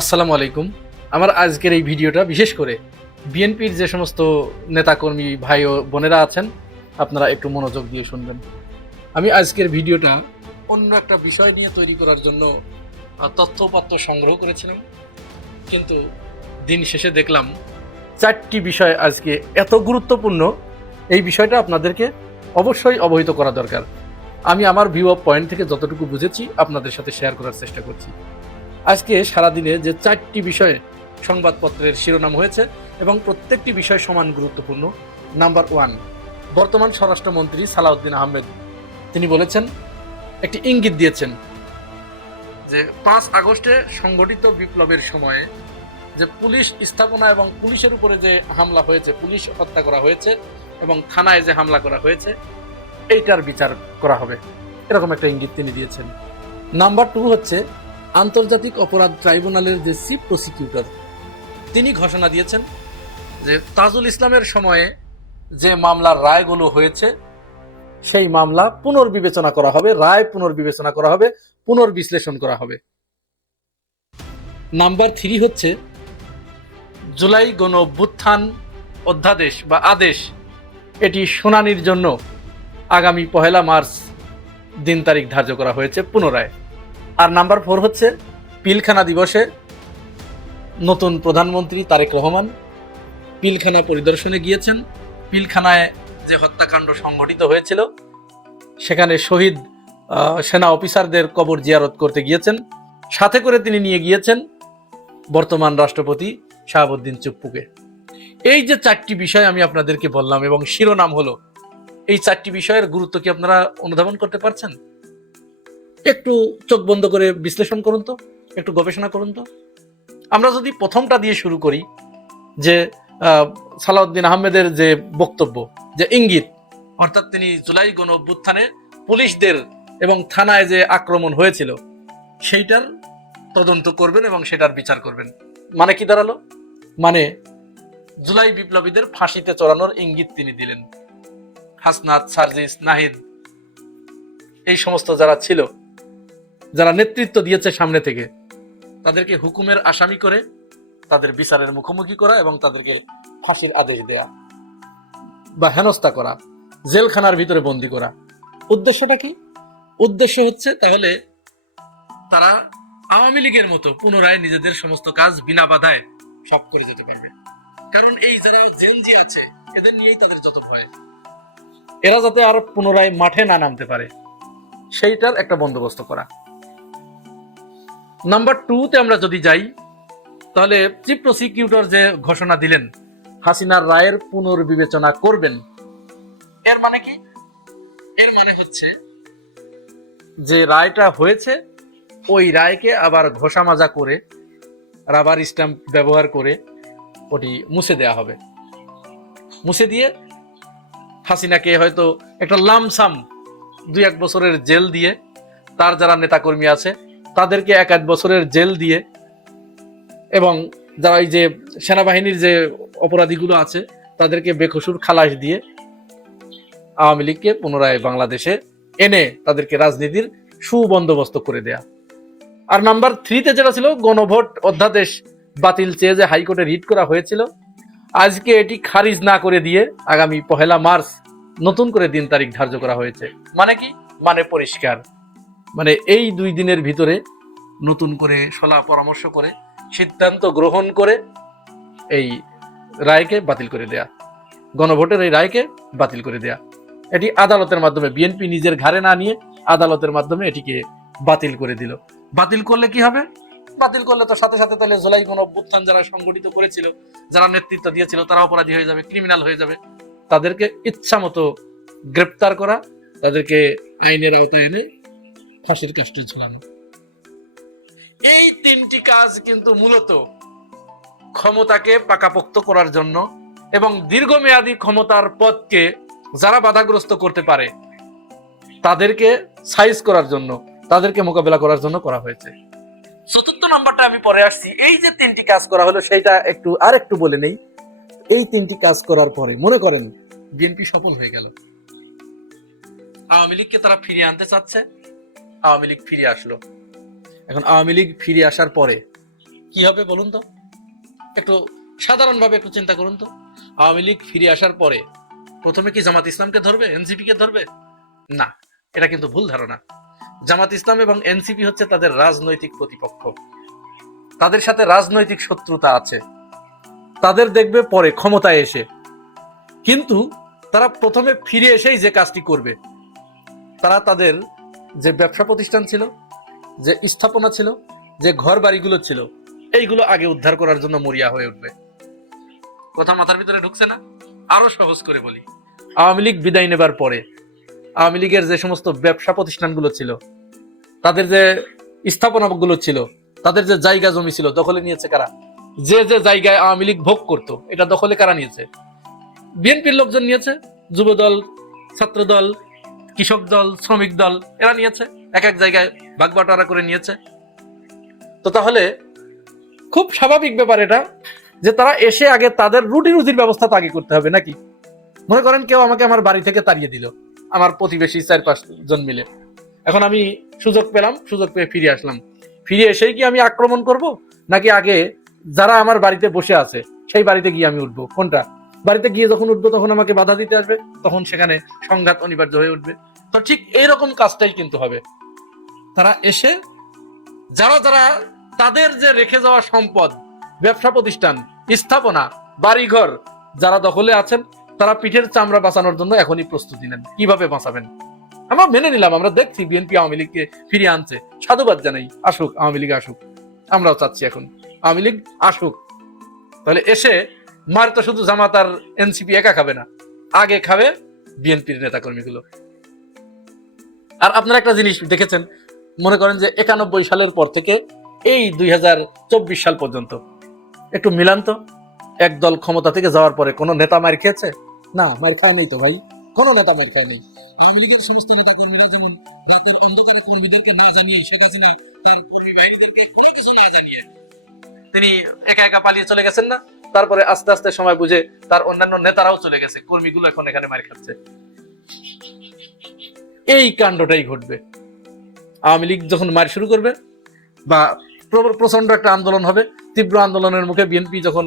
আসসালামু আলাইকুম। আমার আজকের এই ভিডিওটা বিশেষ করে বিএনপির যে সমস্ত নেতাকর্মী ভাই ও বোনেরা আছেন, আপনারা একটু মনোযোগ দিয়ে শুনবেন। আমি আজকের ভিডিওটা অন্য একটা বিষয় নিয়ে তৈরি করার জন্য তথ্যপত্র সংগ্রহ করেছিলাম, কিন্তু দিন শেষে দেখলাম 4টি বিষয় আজকে এত গুরুত্বপূর্ণ, এই বিষয়টা আপনাদেরকে অবশ্যই অবহিত করা দরকার। আমি আমার ভিউ অফ পয়েন্ট থেকে যতটুকু বুঝেছি আপনাদের সাথে শেয়ার করার চেষ্টা করছি। আজকে সারাদিনে যে 4টি বিষয়ে সংবাদপত্রের শিরোনাম হয়েছে এবং প্রত্যেকটি বিষয় সমান গুরুত্বপূর্ণ। নাম্বার 1, বর্তমান স্বরাষ্ট্রমন্ত্রী সালাউদ্দিন আহমেদ তিনি বলেছেন, একটি ইঙ্গিত দিয়েছেন যে 5 আগস্টে সংগঠিত বিপ্লবের সময়ে যে পুলিশ স্থাপনা এবং পুলিশের উপরে যে হামলা হয়েছে, পুলিশ হত্যা করা হয়েছে এবং থানায় যে হামলা করা হয়েছে, এইটার বিচার করা হবে, এরকম একটা ইঙ্গিত তিনি দিয়েছেন। নাম্বার 2 হচ্ছে আন্তর্জাতিক অপরাধ ট্রাইব্যুনালের যে চিফ প্রসিকিউটর তিনি ঘোষণা দিয়েছেন যে তাজুল ইসলামের সময়ে যে মামলার রায়গুলো হয়েছে সেই মামলা পুনর্বিবেচনা করা হবে, রায় পুনর্বিবেচনা করা হবে, পুনর্বিশ্লেষণ করা হবে। নাম্বার 3 হচ্ছে জুলাই গণ অভ্যুত্থান অধ্যাদেশ বা আদেশ, এটি শুনানির জন্য আগামী 1 মার্চ দিন তারিখ ধার্য করা হয়েছে পুনরায়। আর নাম্বার 4 হচ্ছে পিলখানা দিবসে নতুন প্রধানমন্ত্রী তারেক রহমান পিলখানা পরিদর্শনে গিয়েছেন। পিলখানায় যে হত্যাকাণ্ড সংঘটিত হয়েছিল সেখানে শহীদ সেনা অফিসারদের কবর জিয়ারত করতে গিয়েছেন। সাথে করে তিনি নিয়ে গিয়েছেন বর্তমান রাষ্ট্রপতি শাহাবুদ্দিন চুপ্পুকে। এই যে 4টি বিষয় আমি আপনাদেরকে বললাম এবং শিরোনাম হলো, এই 4টি বিষয়ের গুরুত্ব কি আপনারা অনুধাবন করতে পারছেন? একটু চোখ বন্ধ করে বিশ্লেষণ করুন তো, একটু গবেষণা করুন তো। আমরা যদি প্রথমটা দিয়ে শুরু করি, যে সালাউদ্দিন আহমেদের যে বক্তব্য, যে ইঙ্গিত, অর্থাৎ তিনি জুলাই গণ অভ্যুত্থানে পুলিশদের এবং থানায় যে আক্রমণ হয়েছিল সেইটার তদন্ত করবেন এবং সেটার বিচার করবেন। মানে কি দাঁড়ালো? মানে জুলাই বিপ্লবীদের ফাঁসিতে চড়ানোর ইঙ্গিত তিনি দিলেন। হাসনাত, সার্জিস, নাহিদ, এই সমস্ত যারা ছিল, যারা নেতৃত্ব দিয়েছে সামনে থেকে, তাদেরকে হুকুমের আসামি করে তাদের বিচারের মুখোমুখি করা এবং তাদেরকে ফাঁসির আদেশ দেয়া বা হেনস্থা করা, জেলখানার ভিতরে বন্দি করা। উদ্দেশ্যটা কি? উদ্দেশ্য হচ্ছে তাহলে তারা আওয়ামী লীগের মতো পুনরায় নিজেদের সমস্ত কাজ বিনা বাধায় সব করে যেতে পারবে। কারণ এই যারা জেনজি আছে এদের নিয়েই তাদের যত ভয়, এরা যাতে আর পুনরায় মাঠে না নামতে পারে সেইটার একটা বন্দোবস্ত করা। নাম্বার 2-তে আমরা যদি যাই, তাহলে চিফ প্রসিকিউটর যে ঘোষণা দিলেন হাসিনার রায়ের পুনর্বিবেচনা করবেন, এর মানে কি? এর মানে হচ্ছে যে রায়টা হয়েছে ওই রায়কে আবার ঘষা মাজা করে, রাবার স্ট্যাম্প ব্যবহার করে ওটি মুছে দেয়া হবে। মুছে দিয়ে হাসিনাকে হয়তো একটা লামসাম 2-1 বছরের জেল দিয়ে, তার যারা নেতাকর্মী আছে তাদেরকে 1-1 বছরের জেল দিয়ে, এবং যারা এই যে সেনাবাহিনীর যে অপরাধীগুলো আছে তাদেরকে বেকসুর খালাস দিয়ে আওয়ামী লীগকে পুনরায় বাংলাদেশে এনে তাদেরকে রাজনীতির সুবন্দোবস্ত করে দেয়া। আর নাম্বার 3-তে যেটা ছিল গণভোট অধ্যাদেশ বাতিল চেয়ে যে হাইকোর্টে রিট করা হয়েছিল, আজকে এটি খারিজ না করে দিয়ে আগামী 1 মার্চ নতুন করে দিন তারিখ ধার্য করা হয়েছে। মানে কি? মানে পরিষ্কার, মানে এই 2 দিনের ভিতরে নতুন করে সলা পরামর্শ করে সিদ্ধান্ত গ্রহণ করে এই রায়কে বাতিল করে দেয়া, গণভোটের এই রায়কে বাতিল করে দেয়া। এটি আদালতের মাধ্যমে, বিএনপি নিজের ঘাড়ে না নিয়ে আদালতের মাধ্যমে এটিকে বাতিল করে দিল। বাতিল করলে কি হবে? বাতিল করলে তো সাথে সাথে তাহলে জুলাই গণ অভ্যুত্থান যারা সংগঠিত করেছিল, যারা নেতৃত্ব দিয়েছিল, তারা অপরাধী হয়ে যাবে, ক্রিমিনাল হয়ে যাবে। তাদেরকে ইচ্ছা মতো গ্রেপ্তার করা, তাদেরকে আইনের আওতায় এনে ফাঁসির কাস্টে ঝুলানো। এই 3টি কাজ কিন্তু মূলত ক্ষমতাকে পাকাপোক্ত করার জন্য এবং দীর্ঘমেয়াদী ক্ষমতার পথকে যারা বাধাগ্রস্ত করতে পারে তাদেরকে সাইজ করার জন্য, তাদেরকে মোকাবেলা করার জন্য করা হয়েছে। 4র্থ নাম্বারটা আমি পরে আসছি। এই যে 3টি কাজ করা হলো সেটা একটু বলে নেই। এই 3টি কাজ করার পরে মনে করেন বিএনপি সফল হয়ে গেল, আওয়ামী লীগকে তারা ফিরিয়ে আনতে চাচ্ছে, আওয়ামী লীগ ফিরে আসলো। এখন আওয়ামী লীগ ফিরে আসার পরে কি হবে বলুন তো? একটু সাধারণভাবে একটু চিন্তা করুন তো। আওয়ামী লীগ ফিরে আসার পরে প্রথমে কি জামাত ইসলামকে ধরবে, এনসিপি কে ধরবে? না, এটা কিন্তু ভুল ধারণা। জামাত ইসলাম এবং এনসিপি হচ্ছে তাদের রাজনৈতিক প্রতিপক্ষ, তাদের সাথে রাজনৈতিক শত্রুতা আছে, তাদের দেখবে পরে ক্ষমতায় এসে। কিন্তু তারা প্রথমে ফিরে এসেই যে কাজটি করবে, তারা তাদের যে ব্যবসা প্রতিষ্ঠান ছিল, যে স্থাপনা ছিল, যে ঘর বাড়িগুলো ছিল, এইগুলো আগে উদ্ধার করার জন্য মরিয়া হয়ে উঠবে। কথা মাথার ভিতরে ঢুকছে না? আরো সহজ করে বলি, আওয়ামী লীগ বিদায় নেবার পরে আওয়ামী লীগের যে সমস্ত ব্যবসা প্রতিষ্ঠানগুলো ছিল, তাদের যে স্থাপনাগুলো ছিল, তাদের যে জায়গা জমি ছিল, দখলে নিয়েছে কারা? যে যে জায়গায় আওয়ামী লীগ ভোগ করতো, এটা দখলে কারা নিয়েছে? বিএনপির লোকজন নিয়েছে, যুব দল, ছাত্র দল, কৃষক দল, শ্রমিক দল, এরা নিয়েছে, এক এক জায়গায় ভাগবাটোয়ারা করে নিয়েছে। তো তাহলে খুব স্বাভাবিক ব্যাপার এটা যে তারা এসে আগে তাদের রুটি রুজির ব্যবস্থা তো আগে করতে হবে নাকি? মনে করেন কেউ আমাকে আমার বাড়ি থেকে তাড়িয়ে দিল, আমার প্রতিবেশী 4-5 জন মিলে। এখন আমি সুযোগ পেলাম, সুযোগ পেয়ে ফিরে আসলাম। ফিরে এসেই কি আমি আক্রমণ করব, নাকি আগে যারা আমার বাড়িতে বসে আছে সেই বাড়িতে গিয়ে আমি উঠবো? কোনটা? বাড়িতে গিয়ে যখন উঠবো তখন আমাকে বাধা দিতে আসবে, তখন সেখানে সংঘাত অনিবার্য হয়ে উঠবে। তো ঠিক এইরকম কাজটাই কিন্তু হবে। তারা এসে যারা যারা তাদের যে রেখে যাওয়া সম্পদ, ব্যবসা প্রতিষ্ঠান, স্থাপনা, বাড়িঘর যারা দখলে আছেন, তারা পিঠের চামড়া বাঁচানোর জন্য এখনই প্রস্তুতি নেন। কিভাবে বাঁচাবেন? আমরা মেনে নিলাম, আমরা দেখছি বিএনপি আওয়ামী লীগকে ফিরিয়ে আনছে, সাধুবাদ জানাই, আসুক আওয়ামী লীগ আসুক, আমরাও চাচ্ছি এখন আওয়ামী লীগ আসুক। তাহলে এসে মার তো শুধু জামাত আর এনসিপি একা খাবে না, আগে খাবে বিএনপির নেতাকর্মীগুলো। আর আপনারা একটা জিনিস দেখেছেন, মনে করেন যে 91 সালের পর থেকে এই 2024 সাল পর্যন্ত একটু মিলান তো, এক দল ক্ষমতা থেকে যাওয়ার পরে কোনো নেতা মার খেয়েছে? না, মার খাওয়া নেই তো ভাই, কোনো নেতা মার খাওয়া নেই। আওয়ামী লীগের সমস্ত নেতা কর্মীরা যেমন রাতের অন্ধকারে কর্মীদেরকে না জানিয়ে, শেখ হাসিনা তার কর্মী বাহিনীদেরকে কোনো কিছু না জানিয়ে তিনি একা একা পালিয়ে চলে গেছেন না? তারপরে আস্তে আস্তে সময় বুঝে তার অন্যান্য নেতারাও চলে গেছে, কর্মীগুলো এখন এখানে মার খাচ্ছে। এই কাণ্ডটাই ঘটবে। আওয়ামী লীগ যখন মার শুরু করবে বা প্রচন্ড একটা আন্দোলন হবে, তীব্র আন্দোলনের মুখে বিএনপি যখন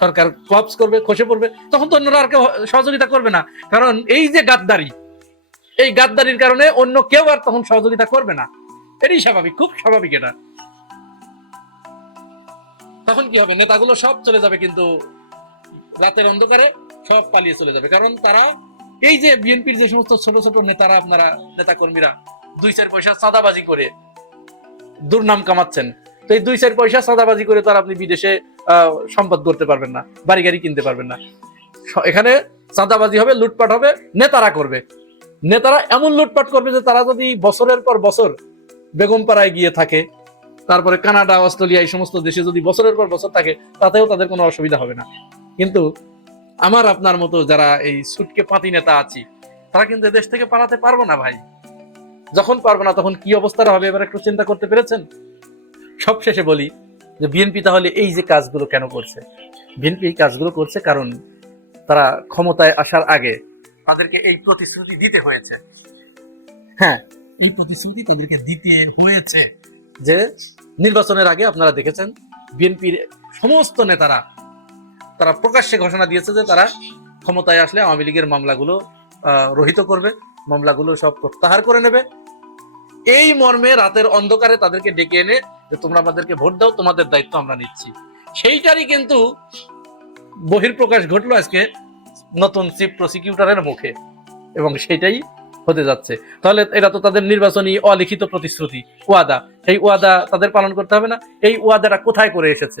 সরকার কলাপস করবে, খসে পড়বে, তখন তো অন্যরা আর কেউ সহযোগিতা করবে না। কারণ এই যে গাদ্দারি, এই গাদ্দারির কারণে অন্য কেউ আর তখন সহযোগিতা করবে না। এটাই স্বাভাবিক, খুব স্বাভাবিক এটা। তখন কি হবে? নেতাগুলো সব চলে যাবে, কিন্তু রাতের অন্ধকারে সব পালিয়ে চলে যাবে। কারণ তারা এই যে বিএনপির যে সমস্ত ছোট ছোট নেতারা, আপনারা নেতা কর্মীরা 2-4 পয়সা চাঁদাবাজি করে দুর্নাম কামাচ্ছেন, তো এই 2-4 পয়সা চাঁদাবাজি করে তো আর আপনি বিদেশে সম্পদ করতে পারবেন না, বাড়ি গাড়ি কিনতে পারবেন না। এখানে চাঁদাবাজি হবে, লুটপাট হবে, নেতারা করবে। নেতারা এমন লুটপাট করবে যে তারা যদি বছরের পর বছর বেগমপাড়ায় গিয়ে থাকে, তারপরে কানাডা, অস্ট্রেলিয়া, এই সমস্ত দেশে যদি বছরের পর বছর থাকে, তাতেও তাদের কোনো অসুবিধা হবে না। কিন্তু আমার আপনার মতো যারা এই সুটকে পাতি নেতা আছি, তারা কিন্তু দেশ থেকে পালাতে পারবো না ভাই। যখন পারবো না তখন কি অবস্থাটা হবে এবার একটু চিন্তা করতে পেরেছেন? সব শেষে বলি যে বিএনপি তাহলে এই যে কাজগুলো কেন করছে? বিএনপি এই কাজগুলো করছে কারণ তারা ক্ষমতায় আসার আগে তাদেরকে এই প্রতিশ্রুতি দিতে হয়েছে। হ্যাঁ, এই প্রতিশ্রুতি তাদেরকে দিতে হয়েছে যে নির্বাচনের আগে আপনারা দেখেছেন বিএনপির সমস্ত নেতারা তারা প্রকাশ্যে ঘোষণা দিয়েছে যে তারা ক্ষমতায় আসলে আওয়ামী লীগের মামলাগুলো রহিত করবে, মামলাগুলো সব প্রত্যাহার করে নেবে। এই মর্মে রাতের অন্ধকারে তাদেরকে ডেকে এনে যে তোমরা আমাদেরকে ভোট দাও, তোমাদের দায়িত্ব আমরা নিচ্ছি। সেইটারই কিন্তু বহিঃপ্রকাশ ঘটলো আজকে নতুন চিফ প্রসিকিউটরের মুখে, এবং সেটাই হতে যাচ্ছে। তাহলে এটা তো তাদের নির্বাচনী অলিখিত প্রতিশ্রুতি, ওয়াদা। সেই ওয়াদা তাদের পালন করতে হবে না? এই ওয়াদাটা কোথায় করে এসেছে?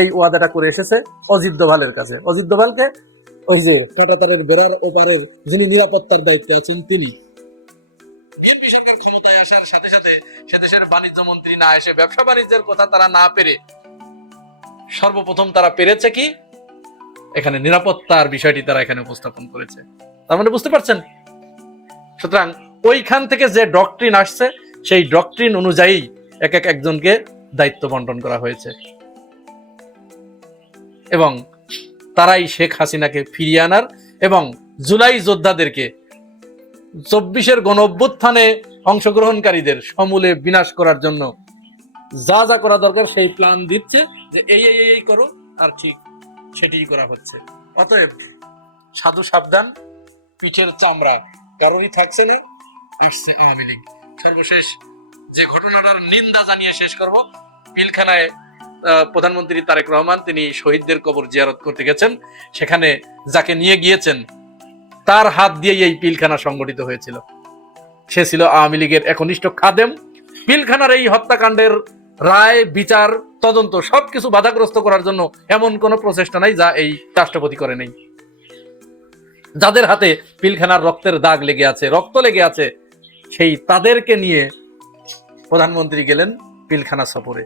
এই ওয়াদাটা করে এসেছে অজিত দোভালের কাছে। অজিত দোভালকে ওই যে কাঁটাতারের বেড়ার ওপারের যিনি নিরাপত্তার দায়িত্বে আছেন তিনি। বিএনপি সরকার ক্ষমতায় আসার সাথে সাথে সে দেশের বাণিজ্য মন্ত্রী না এসে ব্যবসা বাণিজ্যের কথা তারা না পেরে সর্বপ্রথম তারা পেরেছে কি? এখানে নিরাপত্তার বিষয়টি তারা এখানে উপস্থাপন করেছে। তার মানে বুঝতে পারছেন? সুতরাং ওইখান থেকে যে ডক্ট্রিন আসছে, সেই ডক্ট্রিন অনুযায়ী এক একজনকে দায়িত্ব বন্টন করা হয়েছে, এবং তারাই শেখ হাসিনাকে ফিরিয়ে আনার এবং জুলাই যোদ্ধাদেরকে 24-এর গণ অভ্যুত্থানে অংশগ্রহণকারীদের সমূলে বিনাশ করার জন্য যা যা করা দরকার সেই প্ল্যান দিচ্ছে যে এই করো, আর ঠিক সেটিই করা হচ্ছে। অতএব সাধু সাবধান, পিঠের চামড়া কারোরই থাকছে না, আসছে আওয়ামী লীগ। সর্বশেষ যে ঘটনাটার নিন্দা জানিয়ে শেষ করব, পিলখানায় প্রধানমন্ত্রী তারেক রহমান তিনি শহীদদের কবর জিয়ারত করতে গেছেন, সেখানে যাকে নিয়ে গিয়েছেন তার হাত দিয়ে এই পিলখানা সংগঠিত হয়েছিল। সে ছিল আওয়ামী লীগের একনিষ্ঠ খাদেম। পিলখানার এই হত্যাকাণ্ডের রায়, বিচার, তদন্ত সবকিছু বাধাগ্রস্ত করার জন্য এমন কোনো প্রচেষ্টা নাই যা এই রাষ্ট্রপতি করে নেই। যাদের হাতে পিলখানার রক্তের দাগ লেগে আছে, রক্ত লেগে আছে, সেই তাদেরকে নিয়ে প্রধানমন্ত্রী গেলেন পিলখানা সফরে।